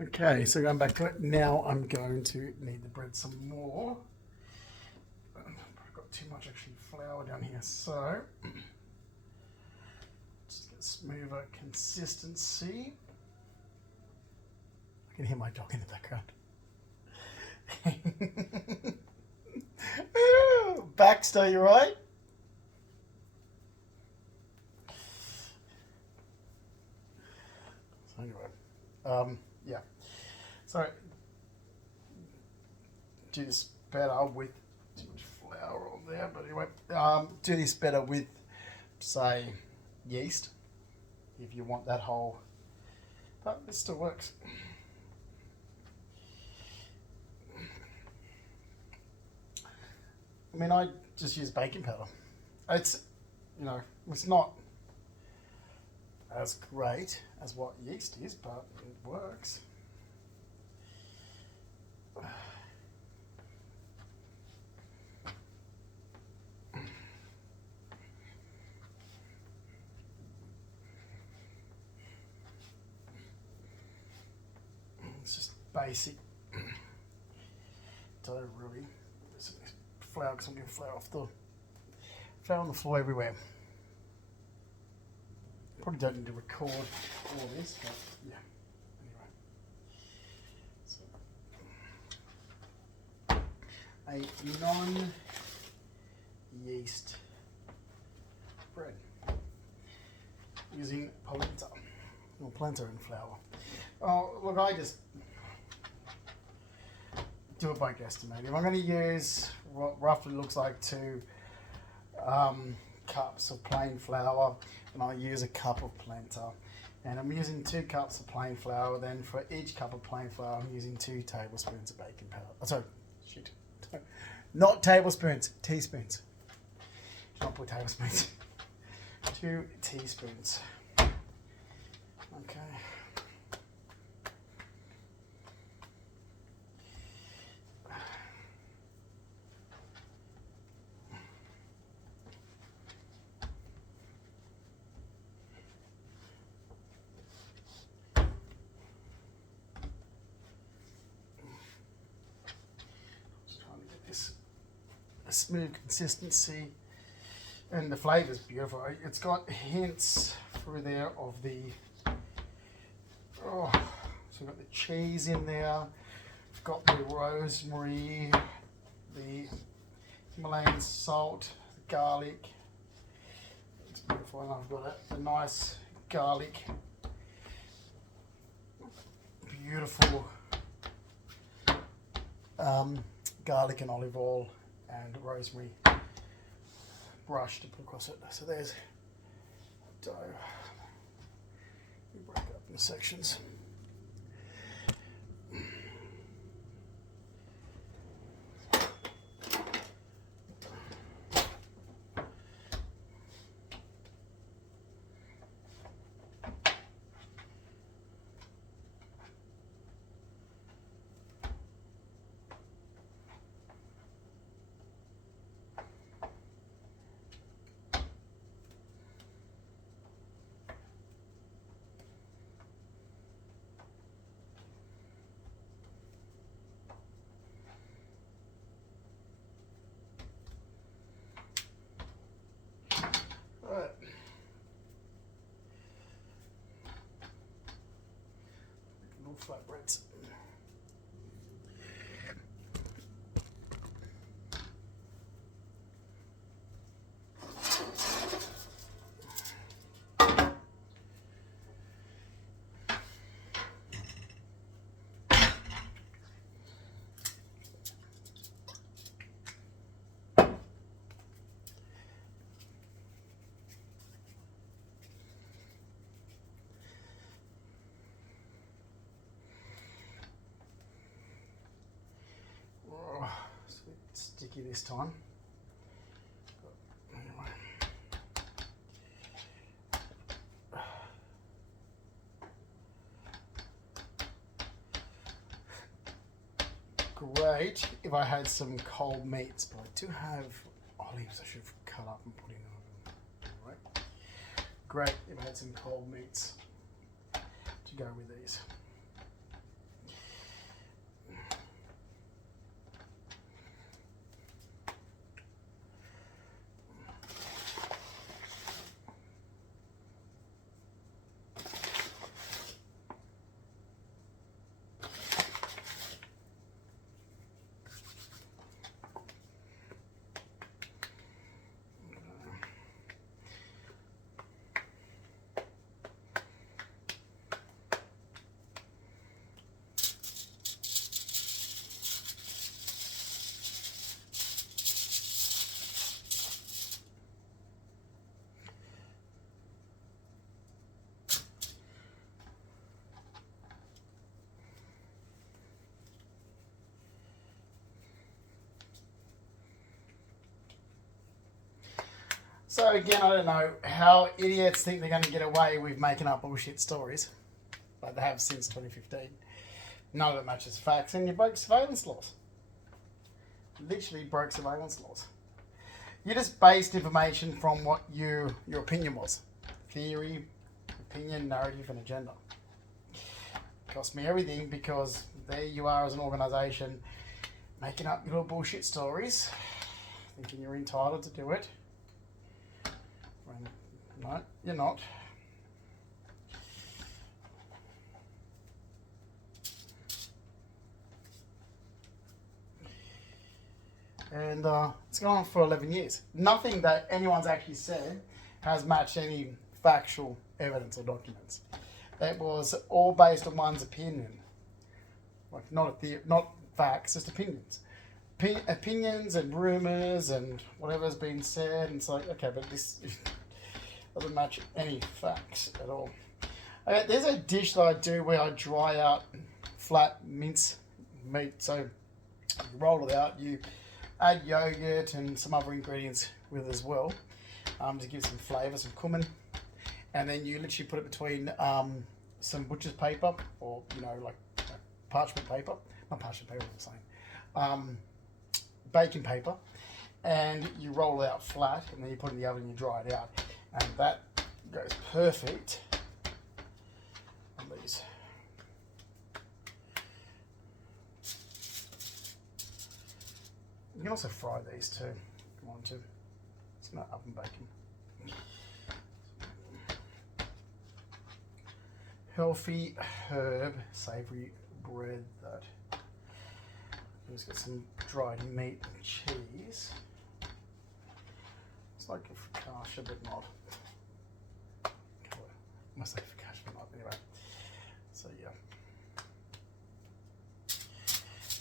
Okay, so going back to it, now I'm going to need to bread some more. I've got too much actually flour down here, so just get smoother consistency. I can hear my dog in the background. Baxter, you right? So anyway, yeah. So do this better with too much flour on there, but anyway, do this better with, say, yeast if you want that whole. But this still works. I mean, I just use baking powder. It's, it's not as great as what yeast is, but it works. It's just basic dough, really. Flour, because I'm getting flour on the floor everywhere. Probably don't need to record all this, but yeah. Anyway, so a non-yeast bread using polenta or plantain and flour. Oh, look, I just do it by guesstimating. I'm going to use what roughly looks like 2 cups of plain flour, and I'll use a cup of plantain. And I'm using 2 cups of plain flour. Then for each cup of plain flour, I'm using 2 tablespoons of baking powder. Oh, sorry, shit, not tablespoons, teaspoons. Should not put tablespoons. 2 teaspoons. Okay. A smooth consistency, and the flavour is beautiful. It's got hints through there of the so we've got the cheese in there, we've got the rosemary, the Himalayan salt, the garlic. It's beautiful, and I've got a nice garlic, beautiful garlic and olive oil and rosemary brush to put across it. So there's dough. We break it up into sections. Alright. Little flatbreads. It's a bit sticky this time. But anyway. Great if I had some cold meats, but I do have olives I should have cut up and put in the oven. Anyway. Great if I had some cold meats to go with these. So again, I don't know how idiots think they're going to get away with making up bullshit stories, but they have since 2015. None of it matches facts, and you broke surveillance laws. Literally broke surveillance laws. You just based information from what your opinion was. Theory, opinion, narrative, and agenda. Cost me everything because there you are as an organisation making up your little bullshit stories, thinking you're entitled to do it. When, no, you're not. And it's gone on for 11 years. Nothing that anyone's actually said has matched any factual evidence or documents. It was all based on one's opinion. Like not facts, just opinions. Opinions and rumours and whatever's been said. And it's like, okay, but this doesn't match any facts at all. Okay, there's a dish that I do where I dry out flat mince meat. So you roll it out, you add yogurt and some other ingredients with it as well, to give some flavour, some cumin, and then you literally put it between some butcher's paper or parchment paper, not parchment paper, I'm saying, baking paper, and you roll it out flat, and then you put it in the oven and you dry it out, and that goes perfect on these. You can also fry these too, if you want to. It's not oven bacon. Healthy herb savoury bread that. Just got some dried meat and cheese. It's like a focaccia, but not. I must say focaccia, but not anyway. So yeah.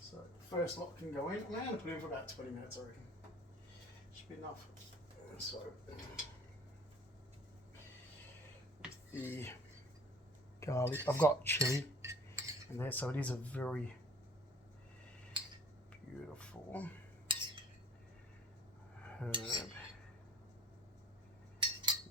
So the first lot can go in. I'm going to put it in for about 20 minutes, I reckon. Should be enough. So with the garlic, I've got chili in there, so it is a very beautiful herb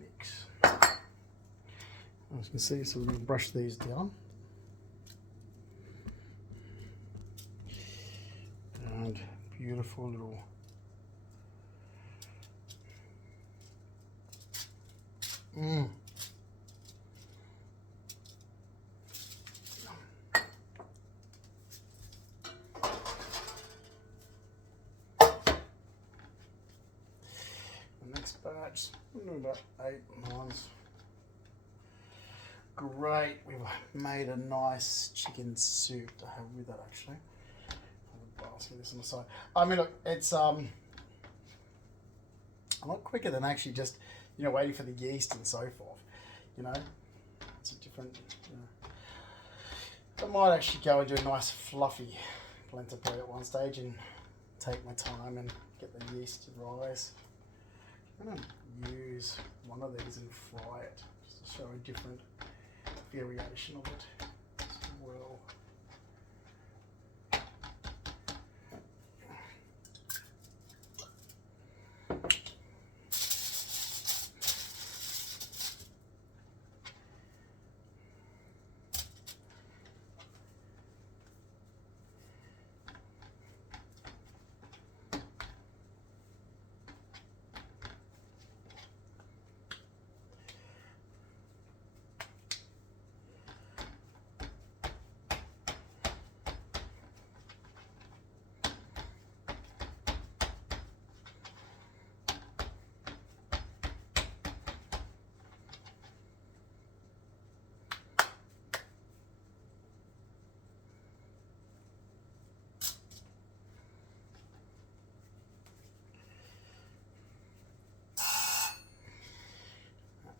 mix. As you can see, so we're going to brush these down. And beautiful little The next batch, we'll do about 8 lines. Great, we've made a nice chicken soup to have with it actually. I'll see this on the side. I mean, look, it's a lot quicker than actually just, waiting for the yeast and so forth. It's a different, I might actually go and do a nice fluffy polenta bread at one stage and take my time and get the yeast to rise. I'm going to use one of these and fry it just to show a different variation of it as well.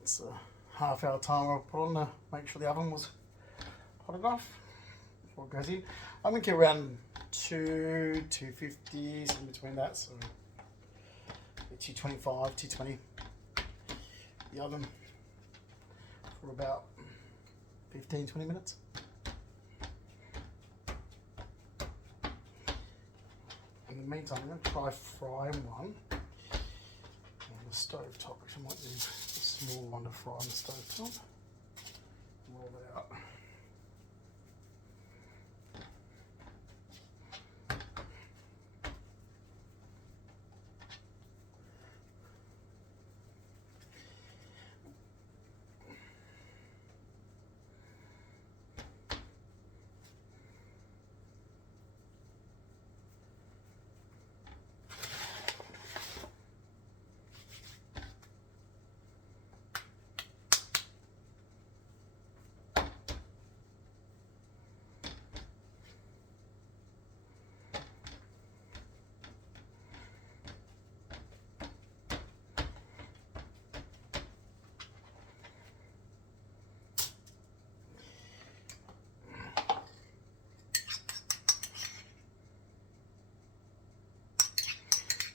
It's a half-hour timer I've put on to make sure the oven was hot enough before it goes in. I'm going to get around 250, in between that, so 225, 220 the oven for about 15-20 minutes. In the meantime, I'm going to try frying one. the stove top, which I might use a small one to fry on the stove top. Roll it out.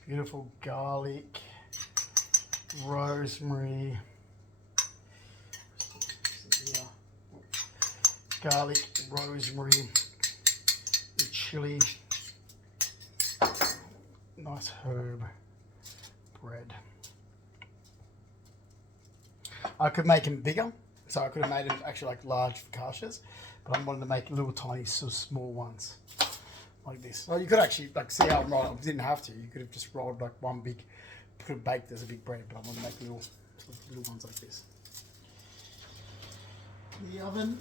Beautiful garlic, rosemary, and chili, nice herb bread. I could make them bigger, so I could have made them actually like large focaccias, but I wanted to make little tiny sort of small ones. Like this. Well, you could actually like see how I'm rolling. You didn't have to. You could have just rolled like one big, put it baked as a big bread. But I want to make little, sort of little ones like this. The oven.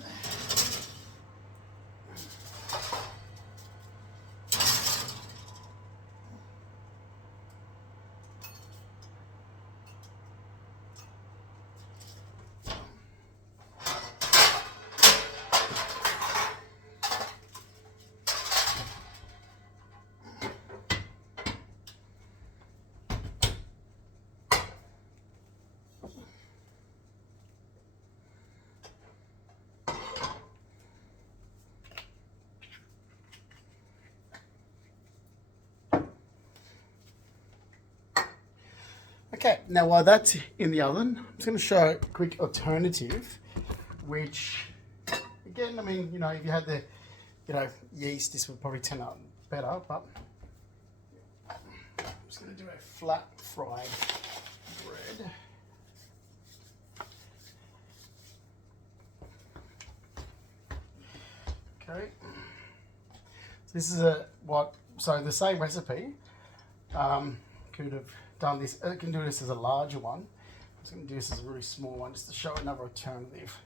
Okay, now while that's in the oven, I'm just going to show a quick alternative, which, again, I mean, you know, if you had the, you know, yeast, this would probably turn out better, but I'm just going to do a flat fried bread. Okay, so this is so the same recipe, could have done this. I can do this as a larger one. I'm just going to do this as a really small one just to show another alternative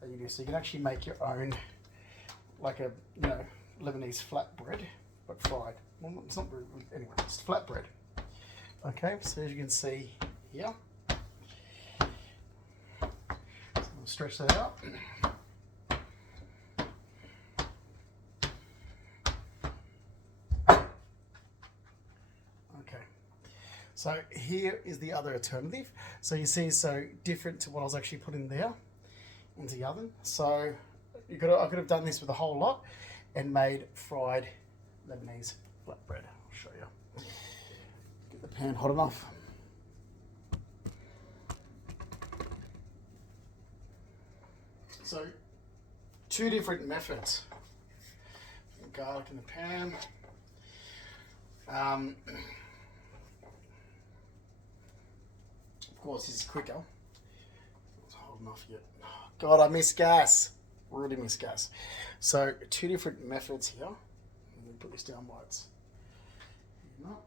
that you do. So you can actually make your own, like a, you know, Lebanese flatbread, but fried. Well, it's not really, anyway, it's flatbread. Okay, so as you can see here, so I'm going to stretch that out. So here is the other alternative. So you see, so different to what I was actually putting there into the oven. So I could have done this with a whole lot and made fried Lebanese flatbread. I'll show you. Get the pan hot enough. So two different methods. Garlic in the pan. Of course, this is quicker. It's hot enough yet. God, I miss gas. Really miss gas. So, two different methods here. I'm going to put this down while it's heating up.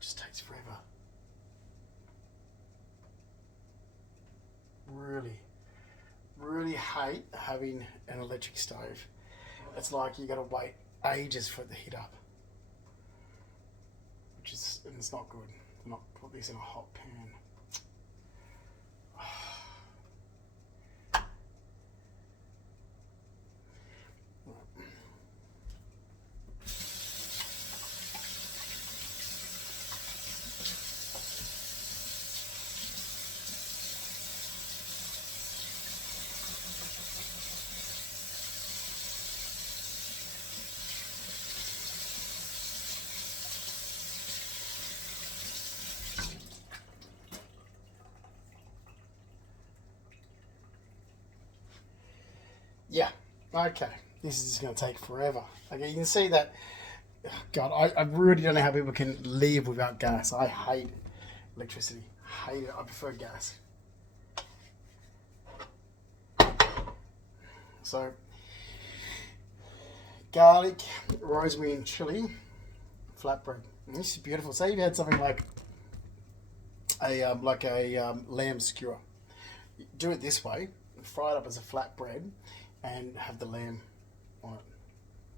Just takes forever. Really hate having an electric stove. It's like you got to wait ages for it to heat up, and it's not good. Not put this in a hot pan. Yeah. Okay. This is just going to take forever. Okay, you can see that. God, I really don't know how people can live without gas. I hate electricity. Hate it. I prefer gas. So, garlic, rosemary, and chili flatbread. And this is beautiful. Say you had something like a lamb skewer. Do it this way. Fry it up as a flatbread, and have the lamb on it.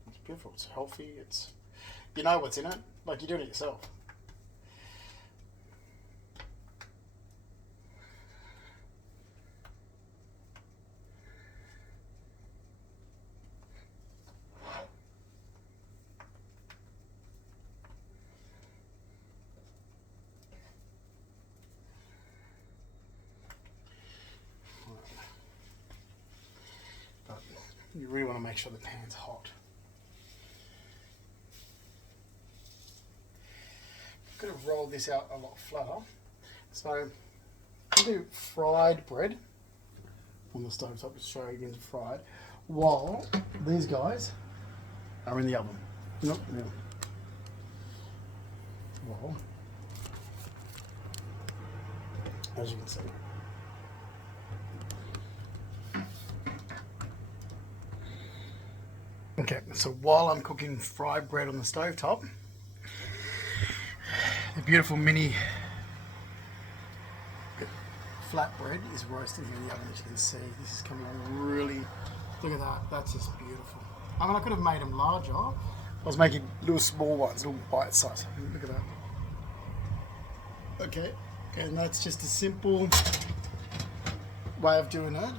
It's beautiful. It's healthy. It's, you know what's in it. Like you're doing it yourself. But you really want to make sure the pan's hot. Could have rolled this out a lot flatter. So I do fried bread on the stove top, just show you again fried, while these guys are in the oven. Nope, no. Well, as you can see. Okay, so while I'm cooking fried bread on the stove top, the beautiful mini flatbread is roasting here in the oven, as you can see. This is coming on really, look at that, that's just beautiful. I mean, I could have made them larger. I was making little small ones, little bite size. Look at that. Okay, and that's just a simple way of doing it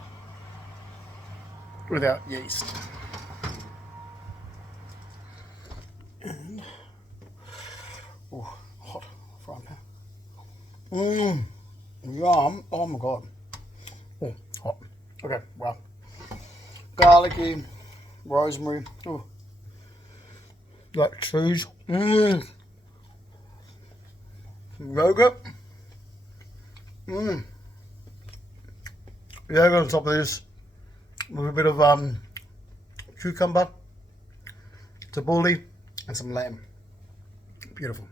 without yeast. And, oh, hot frying pan. Yum. Oh my god. Oh, hot. Okay, well. Garlicky, rosemary. Oh. That cheese. Yogurt. Yogurt on top of this. With a bit of cucumber, tabbouleh, and some lamb. Beautiful.